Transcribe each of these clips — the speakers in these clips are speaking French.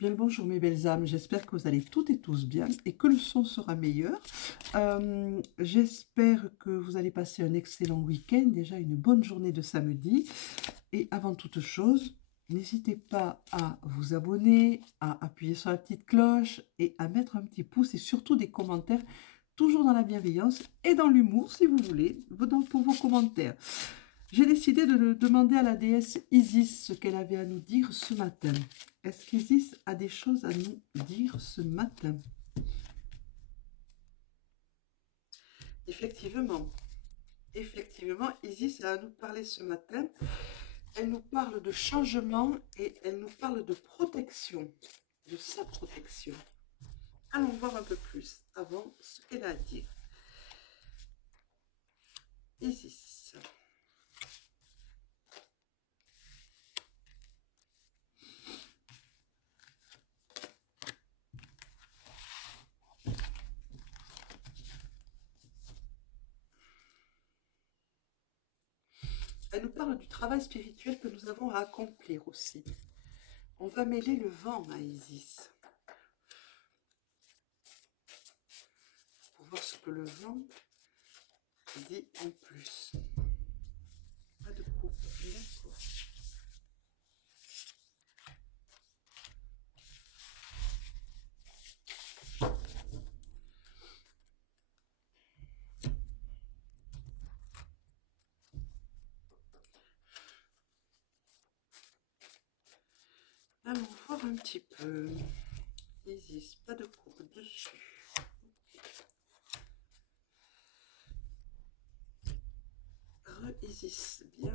Bien le bonjour mes belles âmes, j'espère que vous allez toutes et tous bien et que le son sera meilleur. J'espère que vous allez passer un excellent week-end, déjà une bonne journée de samedi. Et avant toute chose, n'hésitez pas à vous abonner, à appuyer sur la petite cloche et à mettre un petit pouce et surtout des commentaires, toujours dans la bienveillance et dans l'humour si vous voulez, pour vos commentaires. J'ai décidé de demander à la déesse Isis ce qu'elle avait à nous dire ce matin. Est-ce qu'Isis a des choses à nous dire ce matin? Effectivement, Isis a à nous parler ce matin. Elle nous parle de changement et elle nous parle de protection, de sa protection. Allons voir un peu plus avant ce qu'elle a à dire. Isis. Elle nous parle du travail spirituel que nous avons à accomplir aussi. On va mêler le vent à Isis. Pour voir ce que le vent dit en plus. Pas de coupe, d'accord. Allons voir un petit peu. Isis, pas de coupe dessus. Isis, bien.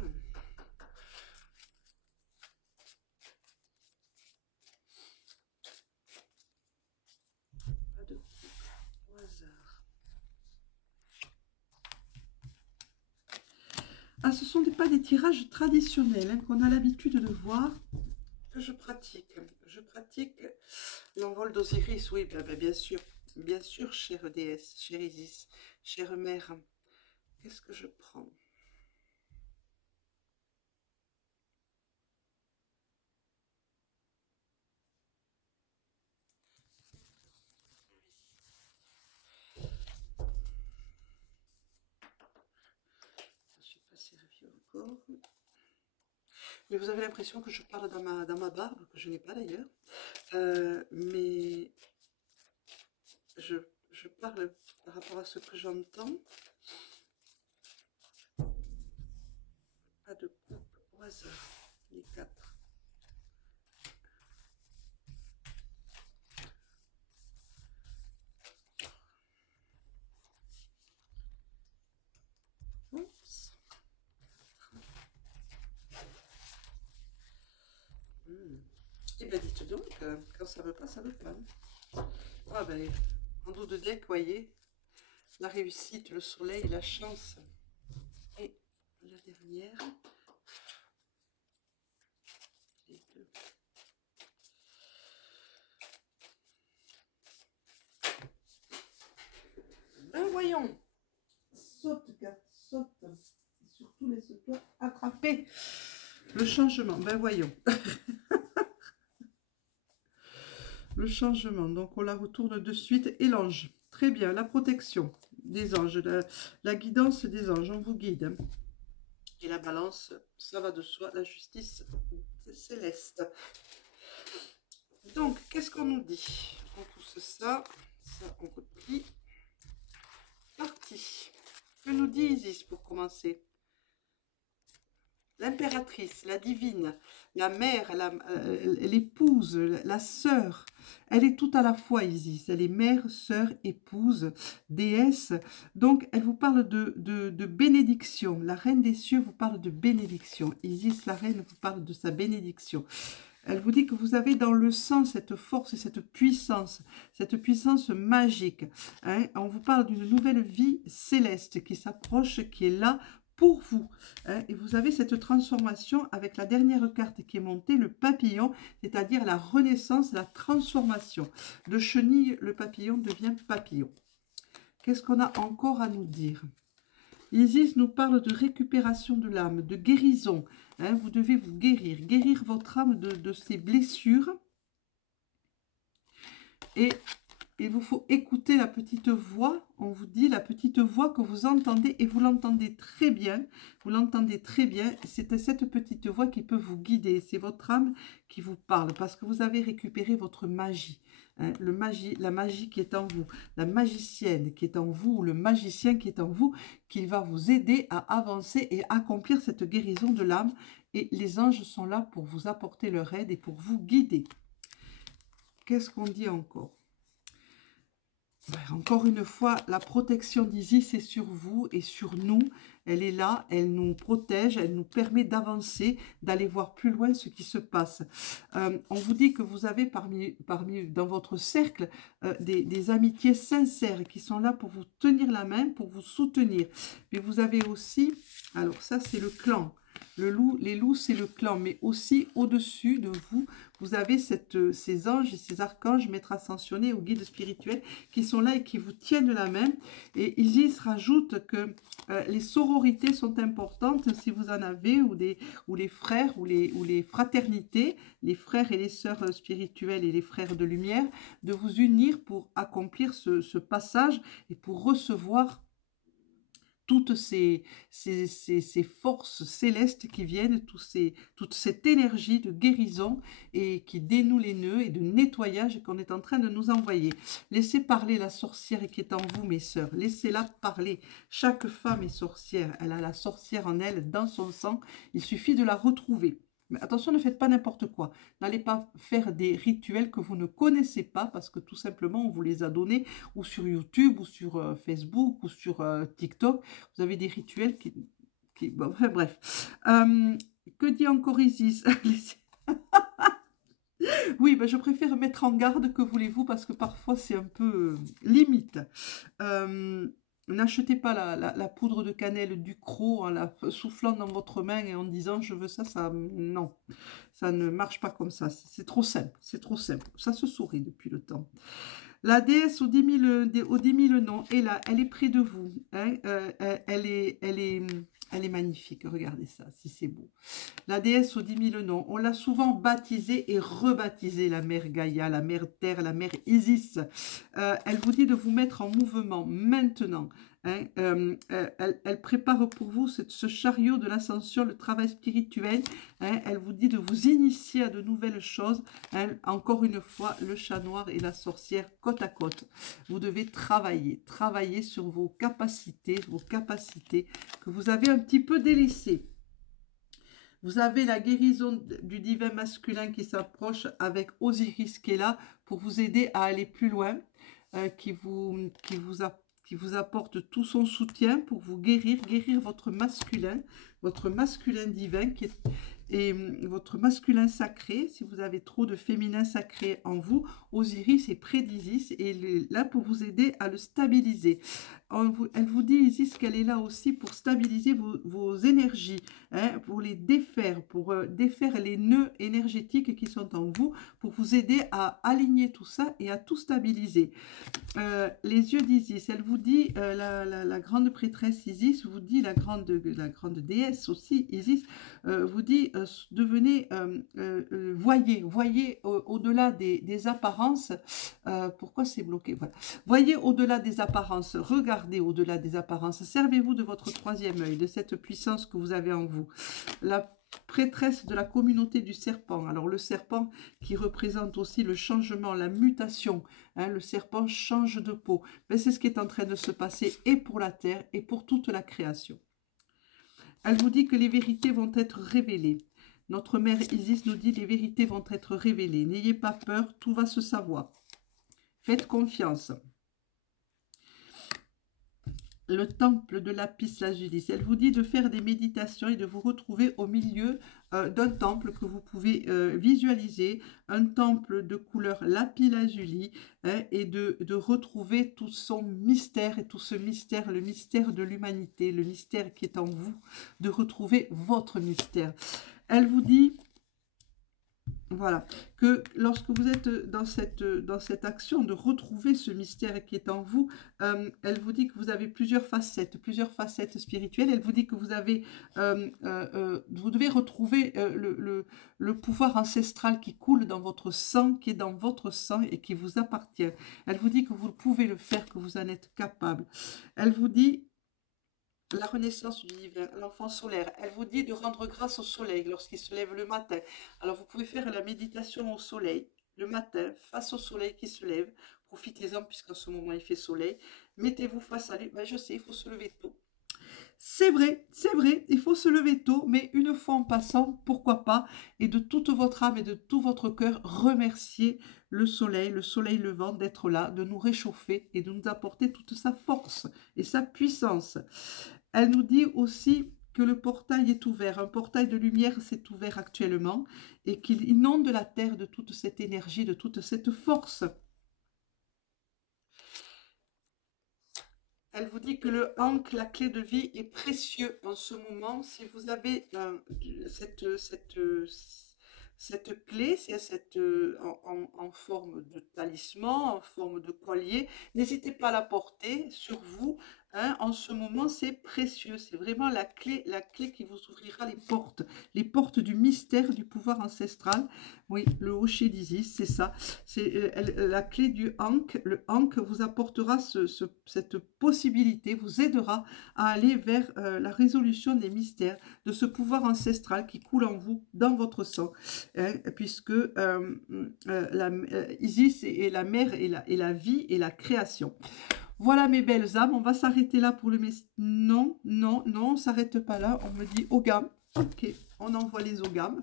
Pas de coupe au hasard. Ah, ce sont pas des tirages traditionnels hein, qu'on a l'habitude de voir, que je pratique. Je pratique l'envol d'Osiris, oui, bien sûr, chère déesse, chère Isis, chère mère. Qu'est-ce que je prends? Je ne suis pas servie encore. Mais vous avez l'impression que je parle dans ma barbe, que je n'ai pas d'ailleurs. Mais je parle par rapport à ce que j'entends. Pas de coupe au hasard, les quatre. Oups. Eh bien, dites donc, quand ça veut pas, ça veut pas. Ah ben, en dos de deck, voyez, la réussite, le soleil, la chance. Et la dernière. Les deux. Ben voyons. Saute, carte, saute. Et surtout, laisse-toi attraper. Le changement, ben voyons. Le changement, donc on la retourne de suite. Et l'ange, très bien, la protection des anges, la guidance des anges, on vous guide. Et la balance, ça va de soi, la justice céleste. Donc, qu'est-ce qu'on nous dit? On pousse ça, ça on replie. Parti. Que nous dit Isis pour commencer? L'impératrice, la divine, la mère, l'épouse, la sœur. Elle est tout à la fois Isis. Elle est mère, sœur, épouse, déesse. Donc, elle vous parle de bénédiction. La reine des cieux vous parle de bénédiction. Isis, la reine, vous parle de sa bénédiction. Elle vous dit que vous avez dans le sang cette force et cette puissance magique. Hein. On vous parle d'une nouvelle vie céleste qui s'approche, qui est là pour vous. Hein. Et vous avez cette transformation avec la dernière carte qui est montée, le papillon, c'est-à-dire la renaissance, la transformation. De chenille, le papillon devient papillon. Qu'est-ce qu'on a encore à nous dire? Isis nous parle de récupération de l'âme, de guérison. Hein, vous devez vous guérir votre âme de ces blessures Et il vous faut écouter la petite voix, on vous dit la petite voix que vous entendez et vous l'entendez très bien. Vous l'entendez très bien. C'est cette petite voix qui peut vous guider. C'est votre âme qui vous parle parce que vous avez récupéré votre magie. Hein, la magie qui est en vous, la magicienne qui est en vous ou le magicien qui est en vous qui va vous aider à avancer et accomplir cette guérison de l'âme. Et les anges sont là pour vous apporter leur aide et pour vous guider. Qu'est-ce qu'on dit encore ? Encore une fois, la protection d'Isis est sur vous et sur nous. Elle est là, elle nous protège, elle nous permet d'avancer, d'aller voir plus loin ce qui se passe. On vous dit que vous avez dans votre cercle des amitiés sincères qui sont là pour vous tenir la main, pour vous soutenir. Mais vous avez aussi, alors ça c'est le clan. Les loups, c'est le clan, mais aussi au-dessus de vous, vous avez ces anges et ces archanges, maîtres ascensionnés ou guides spirituels qui sont là et qui vous tiennent la main. Et Isis rajoute que les sororités sont importantes si vous en avez, ou les frères, ou les fraternités, les frères et les sœurs spirituelles et les frères de lumière, de vous unir pour accomplir ce passage et pour recevoir toutes ces forces célestes qui viennent, toute cette énergie de guérison et qui dénoue les nœuds et de nettoyage qu'on est en train de nous envoyer. Laissez parler la sorcière qui est en vous, mes sœurs. Laissez-la parler. Chaque femme est sorcière. Elle a la sorcière en elle, dans son sang. Il suffit de la retrouver. Mais attention, ne faites pas n'importe quoi. N'allez pas faire des rituels que vous ne connaissez pas parce que tout simplement, on vous les a donnés ou sur YouTube ou sur Facebook ou sur TikTok. Vous avez des rituels qui bon, enfin, bref. Que dit encore Isis? Oui, ben, je préfère mettre en garde, que voulez-vous, parce que parfois c'est un peu limite. N'achetez pas la poudre de cannelle du croc en la soufflant dans votre main et en disant je veux ça, non, ça ne marche pas comme ça. C'est trop simple, c'est trop simple. Ça se sourit depuis le temps. La déesse aux 10 000 noms est là, elle est près de vous. Hein, elle est magnifique, regardez ça, si c'est beau. La déesse aux 10 000 noms, on l'a souvent baptisée et rebaptisée, la mère Gaïa, la mère Terre, la mère Isis. Elle vous dit de vous mettre en mouvement maintenant. Hein, elle prépare pour vous ce chariot de l'ascension, le travail spirituel. Hein, elle vous dit de vous initier à de nouvelles choses. Hein, encore une fois, le chat noir et la sorcière côte à côte. Vous devez travailler sur vos capacités que vous avez un petit peu délaissées. Vous avez la guérison du divin masculin qui s'approche avec Osiris qui est là pour vous aider à aller plus loin, qui vous apporte tout son soutien pour vous guérir votre masculin divin et votre masculin sacré. Si vous avez trop de féminin sacré en vous, Osiris est près d'Isis et il est là pour vous aider à le stabiliser. Elle vous dit, Isis, qu'elle est là aussi pour stabiliser vos énergies, hein, pour les défaire, pour défaire les nœuds énergétiques qui sont en vous, pour vous aider à aligner tout ça et à tout stabiliser. Les yeux d'Isis, elle vous dit, la grande prêtresse Isis, vous dit, la grande déesse aussi, Isis, vous dit, devenez, voyez au-delà des apparences. Pourquoi c'est bloqué? Voilà. Voyez au-delà des apparences, regardez au-delà des apparences, servez-vous de votre troisième œil, de cette puissance que vous avez en vous. La prêtresse de la communauté du serpent. Alors le serpent qui représente aussi le changement, la mutation. Hein, le serpent change de peau. C'est ce qui est en train de se passer et pour la terre et pour toute la création. Elle vous dit que les vérités vont être révélées. Notre mère Isis nous dit les vérités vont être révélées. N'ayez pas peur, tout va se savoir. Faites confiance. Le temple de lapis lazuli. Elle vous dit de faire des méditations et de vous retrouver au milieu d'un temple que vous pouvez visualiser, un temple de couleur lapis lazuli, hein, et de retrouver tout son mystère et tout ce mystère, le mystère de l'humanité, le mystère qui est en vous, de retrouver votre mystère. Elle vous dit Voilà, que lorsque vous êtes dans cette action de retrouver ce mystère qui est en vous, elle vous dit que vous avez plusieurs facettes spirituelles. Elle vous dit que vous devez retrouver le pouvoir ancestral qui coule dans votre sang, qui est dans votre sang et qui vous appartient. Elle vous dit que vous pouvez le faire, que vous en êtes capable. Elle vous dit la renaissance du divin, l'enfant solaire. Elle vous dit de rendre grâce au soleil lorsqu'il se lève le matin. Alors vous pouvez faire la méditation au soleil le matin, face au soleil qui se lève. Profitez-en puisqu'en ce moment il fait soleil. Mettez-vous face à lui. Ben, je sais, il faut se lever tôt. C'est vrai, il faut se lever tôt, mais une fois en passant, pourquoi pas, et de toute votre âme et de tout votre cœur, remercier le soleil levant, d'être là, de nous réchauffer et de nous apporter toute sa force et sa puissance. Elle nous dit aussi que le portail est ouvert, un portail de lumière s'est ouvert actuellement et qu'il inonde la terre de toute cette énergie, de toute cette force. Elle vous dit que le ankh, la clé de vie, est précieux en ce moment. Si vous avez cette clé, en forme de talisman, en forme de collier, n'hésitez pas à la porter sur vous. Hein, en ce moment, c'est précieux. C'est vraiment la clé qui vous ouvrira les portes du mystère, du pouvoir ancestral. Oui, le Hocher d'Isis, c'est ça. C'est la clé du Ankh. Le Ankh vous apportera cette possibilité, vous aidera à aller vers la résolution des mystères, de ce pouvoir ancestral qui coule en vous, dans votre sang. Hein, puisque Isis est la mère et la vie et la création. Voilà mes belles âmes, on va s'arrêter là pour le message. Non, non, non, on ne s'arrête pas là. On me dit Ogam. Ok, on envoie les Ogam.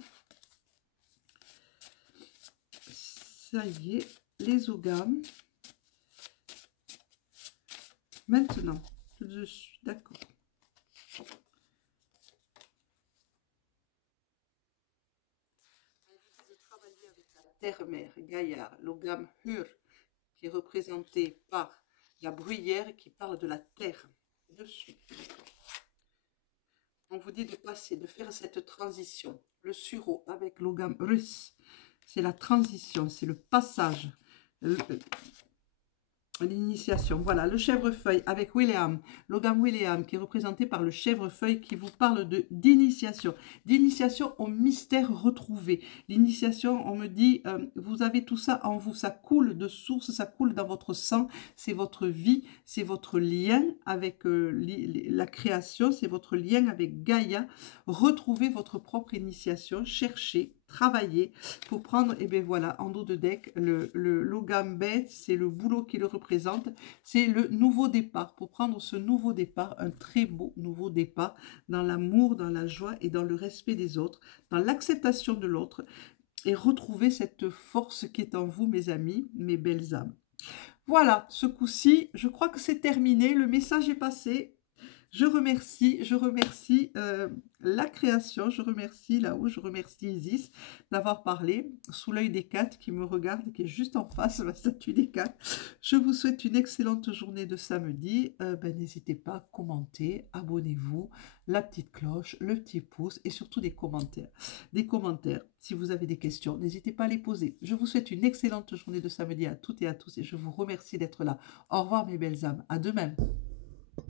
Ça y est, les Ogam. Maintenant, je suis d'accord. Travailler avec la terre-mère, Gaïa, l'Ogam Hur, qui est représenté par la bruyère qui parle de la terre. Je suis d'accord. On vous dit de passer, de faire cette transition. Le sureau avec l'Ogam russe, c'est la transition, c'est le passage, l'initiation. Voilà, le chèvrefeuille avec William, l'Ogam William, qui est représenté par le chèvrefeuille qui vous parle d'initiation au mystère retrouvé. L'initiation, on me dit, vous avez tout ça en vous, ça coule de source, ça coule dans votre sang, c'est votre vie, c'est votre lien avec la création, c'est votre lien avec Gaïa. Retrouvez votre propre initiation, cherchez, travailler pour prendre, et bien voilà, en dos de deck, l'Ogam bête, c'est le boulot qui le représente, c'est le nouveau départ, pour prendre ce nouveau départ, un très beau nouveau départ, dans l'amour, dans la joie et dans le respect des autres, dans l'acceptation de l'autre, et retrouver cette force qui est en vous, mes amis, mes belles âmes. Voilà, ce coup-ci, je crois que c'est terminé, le message est passé. Je remercie la création, je remercie là-haut, je remercie Isis d'avoir parlé sous l'œil des quatre qui me regarde, qui est juste en face de la statue des quatre. Je vous souhaite une excellente journée de samedi. N'hésitez pas à commenter, abonnez-vous, la petite cloche, le petit pouce et surtout des commentaires. Des commentaires, si vous avez des questions, n'hésitez pas à les poser. Je vous souhaite une excellente journée de samedi à toutes et à tous et je vous remercie d'être là. Au revoir mes belles âmes, à demain.